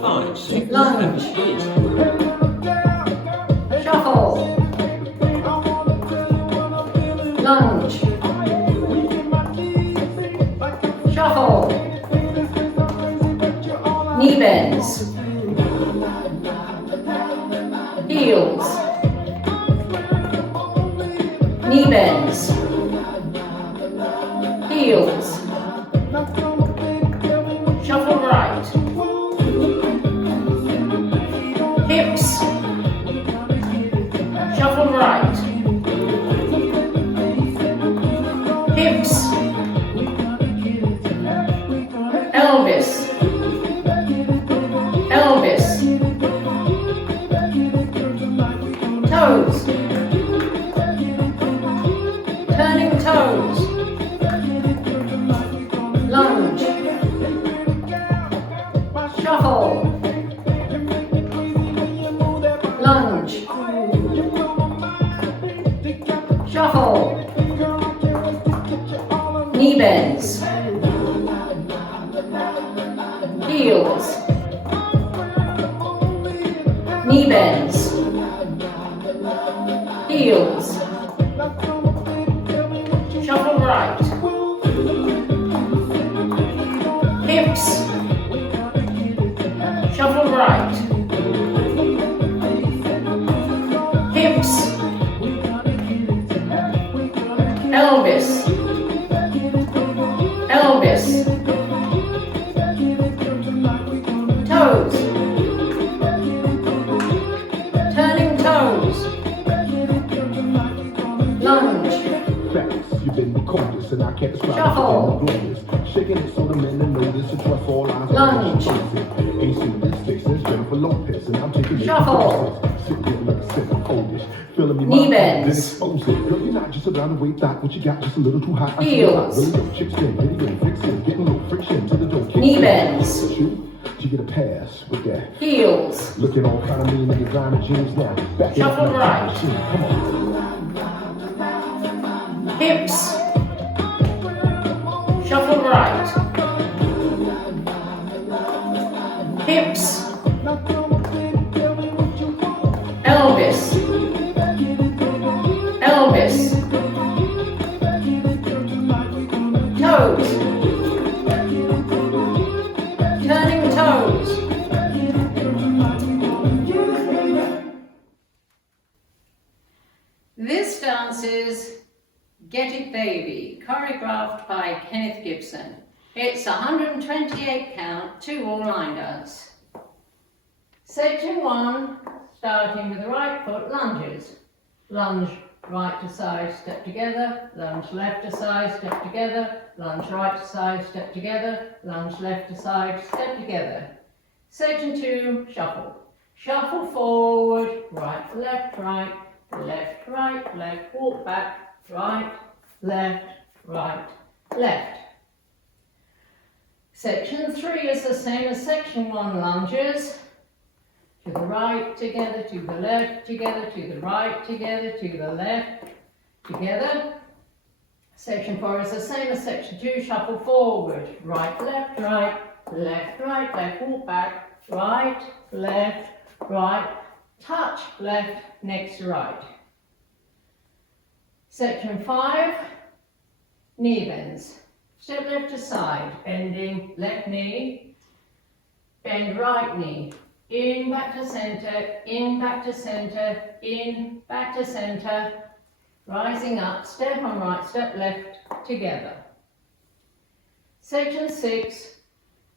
5, 6, Lunge. 7, 8. Shuffle. Lunge. Shuffle. Knee bends. Heels. Knee bends. Heels. Shuffle right. Hips. Shuffle right. Hips. Elvis. Elvis. Toes. Turning toes. Lunge. Shuffle. Lunge. Shuffle. Knee bends. Heels. Knee bends. Heels. Shuffle right. Hips. Shuffle right. Hips. Elvis. Elvis. Toes. Turning toes. Lunge. Facts, you've been the coldest, and I can't describe Shuffle. it glorious. Shaking it so the men that notice it trust all eyes. Lunge. Ain't seen this face since Jennifer Lopez, and I'm taking it. Shuffle. Sitting there like a set of coldish. Feeling me Knee mind, bends. then expose it. Girl, you're not just around the way thought. What you got just a little too hot. I see Heels. a lot. Really dope chicks in, video fixing, getting a little friction to the dope. Knee bends. You get a pass with that. Heels. Looking all kind of mean in designer jeans now. Back in Shuffle the right. machine. Come on. Hips. Shuffle right. Hips. Elvis. Elvis. Toes. Turning toes. This dance is Get It Baby, choreographed by Kenneth Gibson. It's 128 count, 2 all-line dance. Section 1, starting with the right foot, lunges. Lunge right to side, step together, lunge left to side, step together, lunge right to side, step together, lunge left to side, step together. Section 2, shuffle. Shuffle forward, right, left, left, walk back, right, left, left. Section 3 is the same as section 1, lunges. To the right, together, to the left, together, to the right, together, to the left, together. Section 4 is the same as section 2, shuffle forward, right, left, left, walk back, right, touch left, next right. Section 5, knee bends. Step left to side, bending left knee, bend right knee, in, back to centre, in, back to centre, in, back to centre, rising up, step on right, step left, together. Section 6,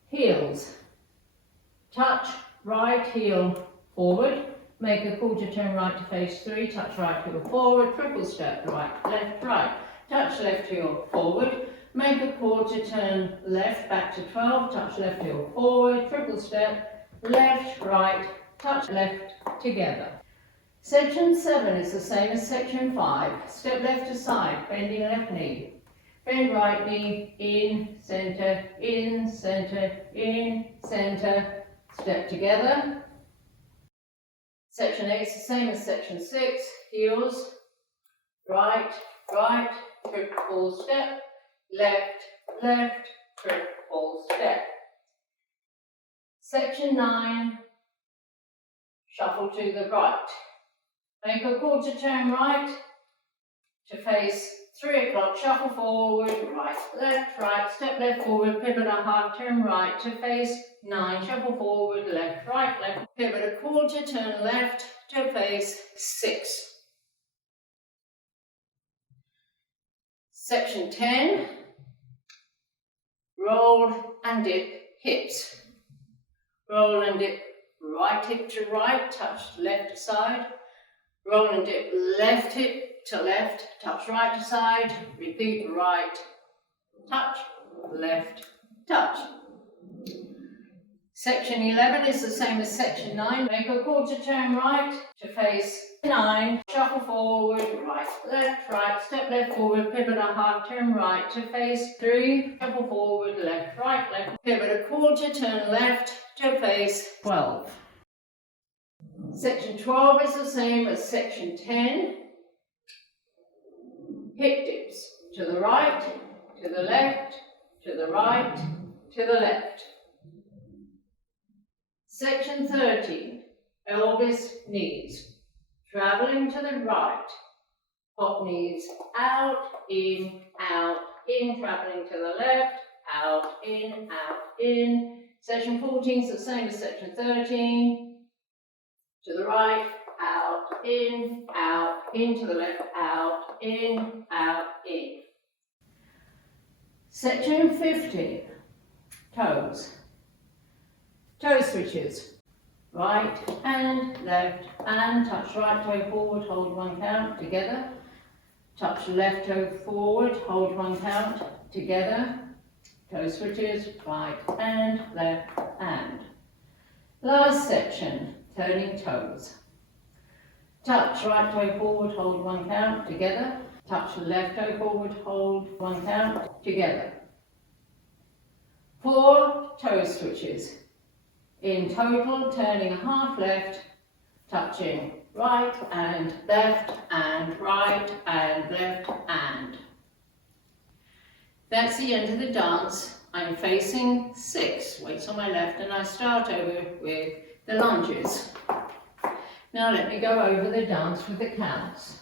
heels. Touch right heel forward, make a quarter turn right to face 3, touch right heel forward, triple step right, touch left heel forward, make a quarter turn left back to 12, touch left heel forward, triple step, left, right, touch left, together. Section 7 is the same as section 5. Step left to side, bending left knee. Bend right knee, in, centre, step together. Section 8 is the same as section 6. Heels, right, triple step, left, left, triple step. Section 9, shuffle to the right. Make a quarter turn right to face 3 o'clock, shuffle forward, right, step left forward, pivot a half, turn right to face 9, shuffle forward, left, pivot a quarter, turn left to face 6. Section 10, roll and dip hips. Roll and dip right hip to right, touch left side. Roll and dip left hip to left, touch right to side, repeat right, touch, left, touch. Section 11 is the same as section 9. Make a quarter turn right to face 9, shuffle forward, right, step left forward, pivot a half, turn right to face 3, shuffle forward, left, pivot a quarter, turn left to face 12. Section 12 is the same as section 10. Hip dips to the right, to the left, to the right, to the left. Section 13, pelvis knees. Travelling to the right, hop knees out, in, travelling to the left, out, in. Section 14 is the same as section 13. To the right, out, in, to the left, out, in. Section 15, toes. Toe switches. Right and left and touch right toe forward, hold 1 count, together. Touch left toe forward, hold 1 count, together. Toe switches, right and left and. Last section, turning toes. Touch right toe forward, hold 1 count, together. Touch left toe forward, hold 1 count, together. 4 toe switches. In total, turning a half left, touching right and left and right and left and. That's the end of the dance. I'm facing 6, weights on my left, and I start over with the lunges. Now let me go over the dance with the counts.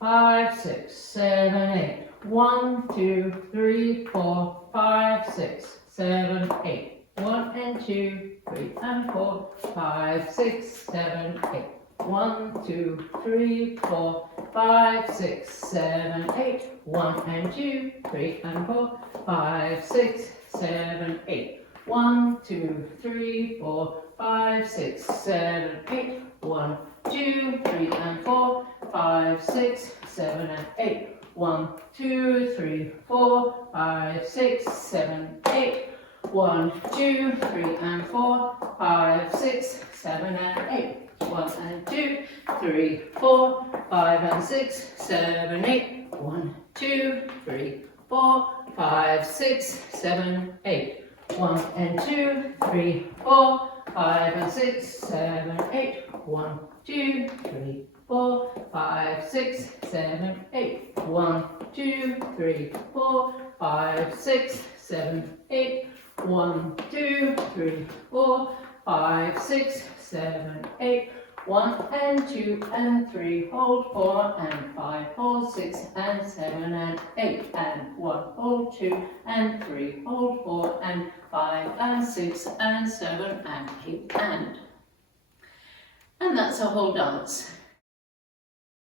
5, 6, 7, 8. 1, 2, 3, 4, 5, 6, 7, 8. 1 and 2, 3 and 4, 5, 6, 7, 8. 1, 2, 3, 4, 5, 6, 7, 8. 1 and 2, 3 and 4, 5, 6, 7, 8. 1, 2, 3, 4, 5, 6, 7, 8. 1, 2, 3 and 4, 5, 6, 7 and 8. 1, 2, 3, 4, 5, 6, 7, 8. 1, 2, 3 and 4, 5, 6, 7 and 8. 1 and 2, 3, 4, 5 and 6, 7, 8. 1, 2, 3, 4, 5, 6, 7, 8. 1 and 2, 3, 4, 5 and 6, 7, 8. 1, 2, 3, 4, 5, 6, 7, 8. 1, 2, 3, 4, 5, 6, 7, 8. 1, 2, 3, 4, 5, 6, 7, 8. 1 and 2 and 3, hold 4 and 5, hold 6 and 7 and 8 and 1, hold 2 and 3, hold 4 and 5 and 6 and 7 and 8 and that's a whole dance.